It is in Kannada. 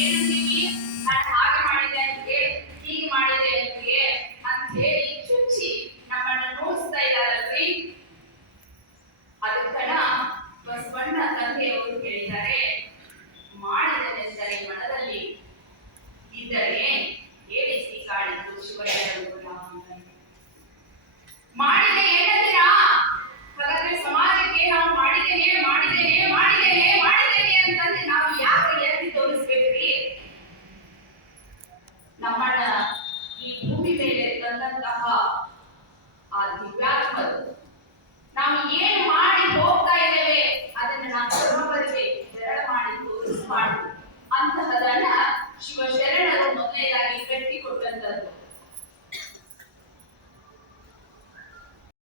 ಏನಂತೀವಿ, ನಾನು ಹಾಗೆ ಮಾಡಿದೆ ಅಂತಿಗೆ, ಹೀಗೆ ಮಾಡಿದೆ ಅಂತಿಗೆ ಅಂತ ಹೇಳಿ ಚುಚ್ಚಿ ನಮ್ಮನ್ನ ನೋಯಿಸ್ತಾ ಇದ್ದಾರಲ್ರಿ. ಅದಕ್ಕನ ಬಸವಣ್ಣ ತಂದೆಯವರು ಹೇಳಿದ್ದಾರೆ, ಮಾಡಿದನೆಂದರೆ ಮನದಲ್ಲಿ ಇದ್ದರೆ ಏಳಿಸಿ ಕಾಡಿದ್ದು ಶಿವಯ್ಯರು. ಮಾಡಿದೆ ಏನಂತೀರಾ? ಹಾಗಾದ್ರೆ ಸಮಾಜಕ್ಕೆ ನಾವು ಮಾಡಿದ್ದೇನೆ ಮಾಡಿದ್ದೇನೆ ಮಾಡಿದ್ದೇನೆ ಮಾಡಿದ್ದೇನೆ ಅಂತಂದ್ರೆ ನಾವು ಯಾಕೆ ಎತ್ತಿ ತೋರಿಸ್ಬೇಕ್ರಿ? ನಮ್ಮನ್ನ ಈ ಭೂಮಿ ಮೇಲೆ ತಂದಂತಹ ಆ ದಿವ್ಯಾತ್ಮರು ನಾವು ಏನು ಮಾಡಿ ಹೋಗ್ತಾ ಇದ್ದೇವೆ ಅದನ್ನ ನಾವು ಧರ್ಮಗಳಿಗೆ ಬೆರಳ ಮಾಡಿ ತೋರಿಸಬಾರ್ದು. ಅಂತಹದನ್ನ ಶಿವಶರಣರು ಮೊದಲನೇದಾಗಿ ಕಟ್ಟಿಕೊಟ್ಟಂತದ್ದು.